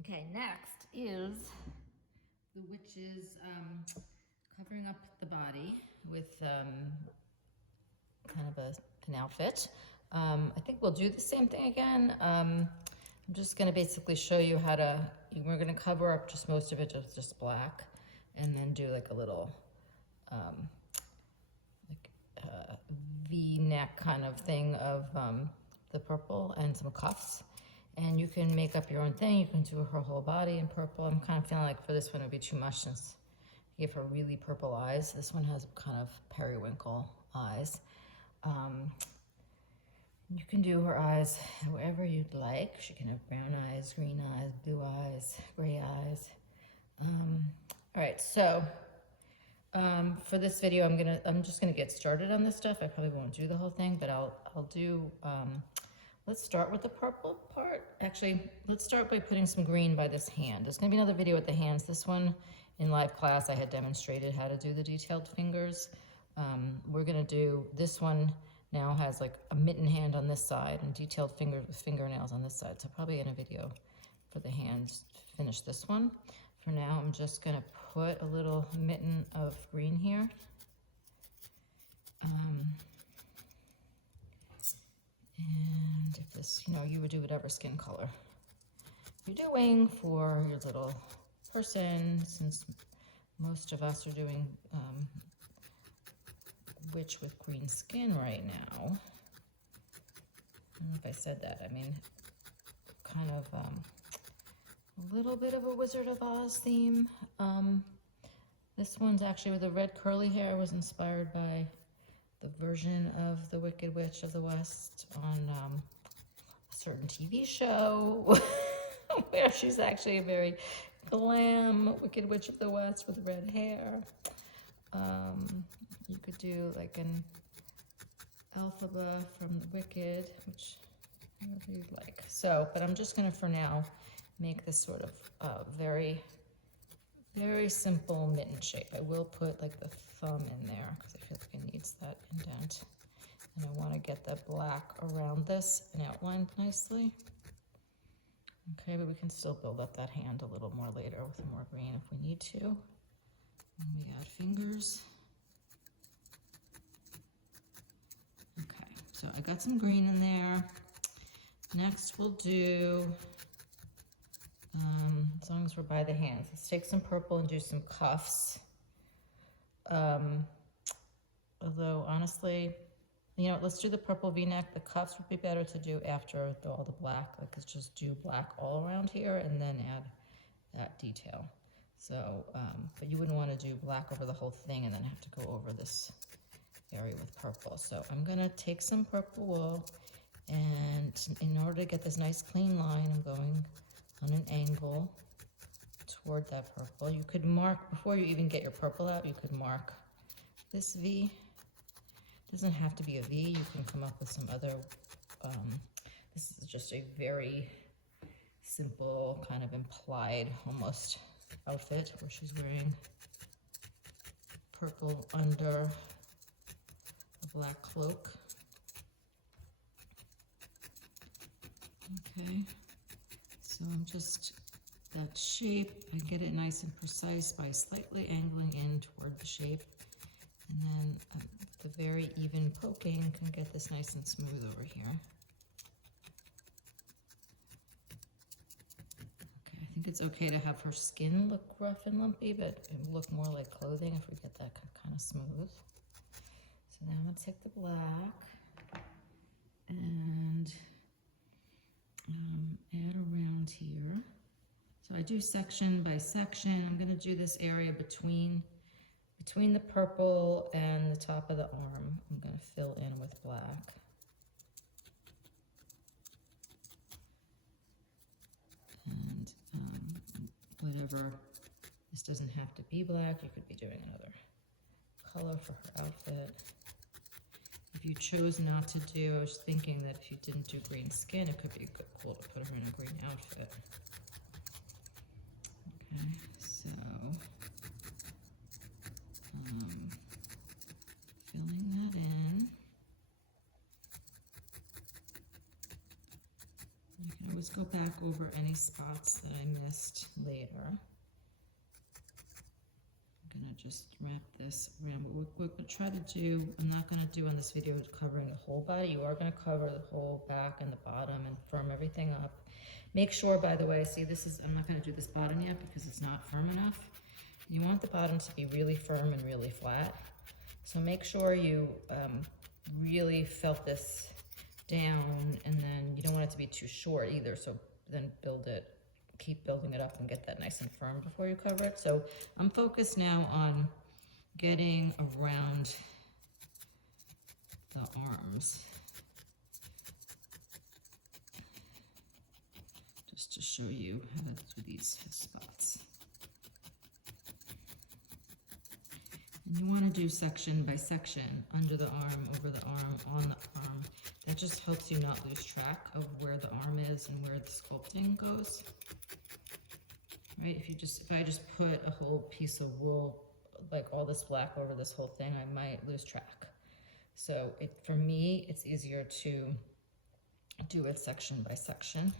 Okay, next is the witch's covering up the body with kind of an outfit. I think we'll do the same thing again. I'm just going to basically show you how to, we're going to cover up just most of it, just black, and then do like a little V-neck kind of thing of the purple and some cuffs. And you can make up your own thing. You can do her whole body in purple. I'm kind of feeling like for this one it would be too much since I gave her really purple eyes. This one has kind of periwinkle eyes. You can do her eyes however you'd like. She can have brown eyes, green eyes, blue eyes, gray eyes. All right, so for this video, I'm just gonna get started on this stuff. I probably won't do the whole thing, but I'll do. Let's start with the purple part. Actually, let's start by putting some green by this hand. There's gonna be another video with the hands. This one in live class, I had demonstrated how to do the detailed fingers. We're gonna do this one. Now has like a mitten hand on this side and detailed fingers with fingernails on this side. So probably in a video for the hands, finish this one. For now, I'm just gonna put a little mitten of green here. And if this, you would do whatever skin color you're doing for your little person, since most of us are doing witch with green skin right now. I don't know if I said that. I mean, kind of a little bit of a Wizard of Oz theme. This one's actually with the red curly hair, was inspired by the version of the Wicked Witch of the West on a certain TV show where she's actually a very glam Wicked Witch of the West with red hair. You could do like an Elphaba from the Wicked, which whatever you'd like. So, but I'm just gonna for now make this sort of very, very simple mitten shape. I will put like the thumb in there because I feel like it needs that indent. And I want to get the black around this and outlined nicely. Okay, but we can still build up that hand a little more later with more green if we need to. When we add fingers. Okay, so I got some green in there. Next we'll do, as long as we're by the hands, let's take some purple and do some cuffs. Although honestly, let's do the purple V-neck. The cuffs would be better to do after all the black. Like let's just do black all around here and then add that detail. So, but you wouldn't want to do black over the whole thing and then have to go over this area with purple. So I'm gonna take some purple wool, and in order to get this nice clean line, I'm going on an angle toward that purple. You could mark, before you even get your purple out, you could mark this V. It doesn't have to be a V. You can come up with some other, this is just a very simple kind of implied almost outfit where she's wearing purple under a black cloak. Okay, so I'm just, that shape, I get it nice and precise by slightly angling in toward the shape, and then the very even poking can get this nice and smooth over here. Okay, I think it's okay to have her skin look rough and lumpy, but it will look more like clothing if we get that kind of smooth. So now I'm gonna take the black and add around here. So I do section by section. I'm gonna do this area between the purple and the top of the arm. I'm gonna fill in with black. And whatever, this doesn't have to be black. You could be doing another color for her outfit. If you chose not to do, I was thinking that if you didn't do green skin, it could be cool to put her in a green outfit. Okay, so filling that in. You can always go back over any spots that I missed later. I'm gonna just wrap this around. What we're gonna try to do, I'm not gonna do on this video covering the whole body. You are gonna cover the whole back and the bottom and firm everything up. Make sure, by the way, see this is, I'm not gonna do this bottom yet because it's not firm enough. You want the bottom to be really firm and really flat. So make sure you really felt this down, and then you don't want it to be too short either. So then keep building it up and get that nice and firm before you cover it. So I'm focused now on getting around the arms, just to show you how to do these spots. And you want to do section by section, under the arm, over the arm, on the arm. That just helps you not lose track of where the arm is and where the sculpting goes. Right? If I just put a whole piece of wool, like all this black over this whole thing, I might lose track. So for me, it's easier to do it section by section,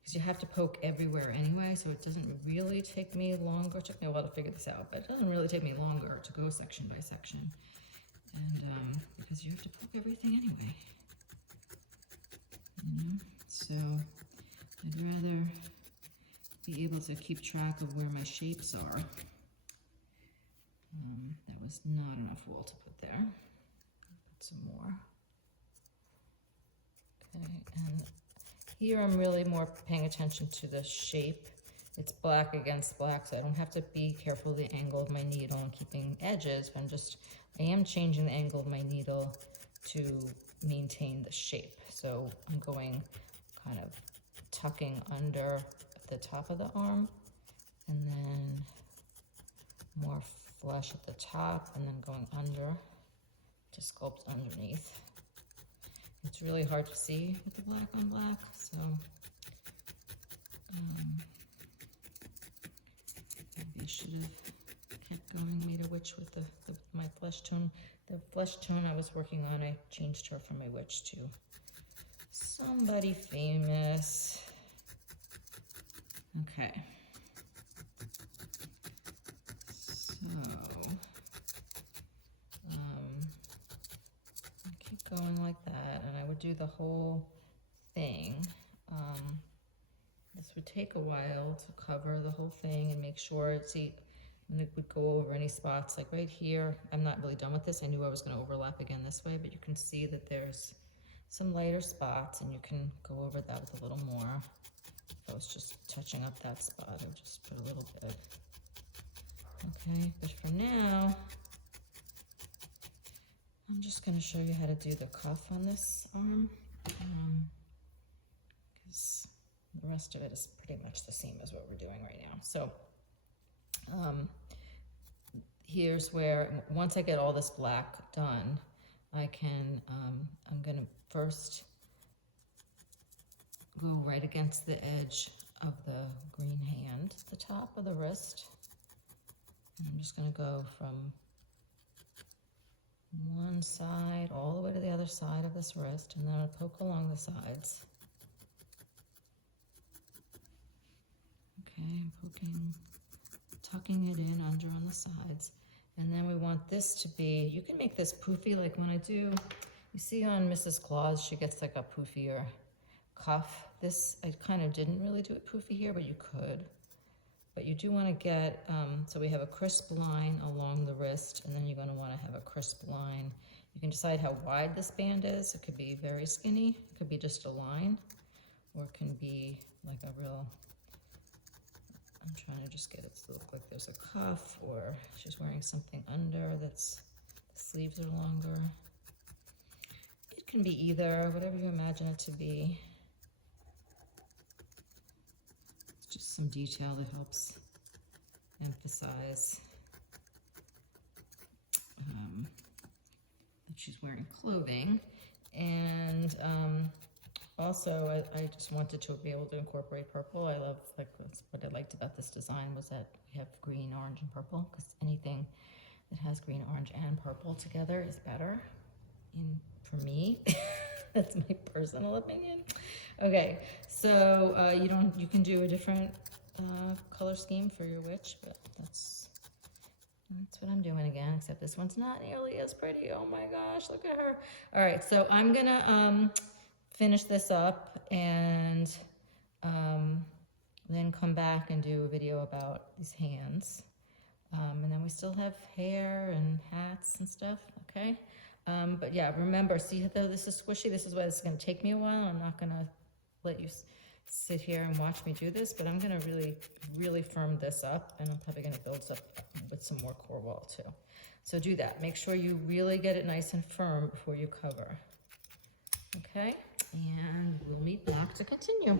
because you have to poke everywhere anyway, so it doesn't really take me longer. It took me a while to figure this out, but it doesn't really take me longer to go section by section. And because you have to poke everything anyway. You know? So I'd rather be able to keep track of where my shapes are. That was not enough wool to put there. Put some more. Okay, and here I'm really more paying attention to the shape. It's black against black, so I don't have to be careful of the angle of my needle and keeping edges, but I am changing the angle of my needle to maintain the shape. So I'm going kind of tucking under the top of the arm, and then more flush at the top, and then going under to sculpt underneath. It's really hard to see with the black on black, so maybe I should have kept going, made a witch with my flesh tone. The flesh tone I was working on, I changed her from a witch to somebody famous. Okay. So, keep going like that, and I would do the whole thing. This would take a while to cover the whole thing and make sure, see, and it would go over any spots, like right here. I'm not really done with this. I knew I was going to overlap again this way, but you can see that there's some lighter spots, and you can go over that with a little more. If I was just touching up that spot, I would just put a little bit. Okay, but for now, I'm just going to show you how to do the cuff on this arm, because the rest of it is pretty much the same as what we're doing right now. So here's where, once I get all this black done, I can, I'm going to first go right against the edge of the green hand, the top of the wrist. And I'm just going to go from one side all the way to the other side of this wrist, and then I'll poke along the sides. Okay, poking, tucking it in under on the sides. And then we want this to be, you can make this poofy, like when I do, you see on Mrs. Claus, she gets like a poofier cuff. This, I kind of didn't really do it poofy here, but you could. But you do want to get, so we have a crisp line along the wrist, and then you're going to want to have a crisp line. You can decide how wide this band is. It could be very skinny, it could be just a line, or it can be like a real, I'm trying to just get it to look like there's a cuff, or she's wearing something under that's, the sleeves are longer. It can be either, whatever you imagine it to be. It's just some detail that helps emphasize that she's wearing clothing. And also, I just wanted to be able to incorporate purple. I love, like, what I liked about this design was that we have green, orange, and purple, because anything that has green, orange, and purple together is better. for me. That's my personal opinion. Okay, so you can do a different color scheme for your witch, but that's what I'm doing again, except this one's not nearly as pretty. Oh my gosh, look at her. All right, so I'm gonna finish this up and then come back and do a video about these hands. And then we still have hair and hats and stuff, okay? But yeah, remember, see though this is squishy, this is why this is gonna take me a while. I'm not gonna let you sit here and watch me do this, but I'm gonna really, really firm this up, and I'm probably gonna build up with some more core wall too. So do that. Make sure you really get it nice and firm before you cover. Okay, and we'll meet back to continue.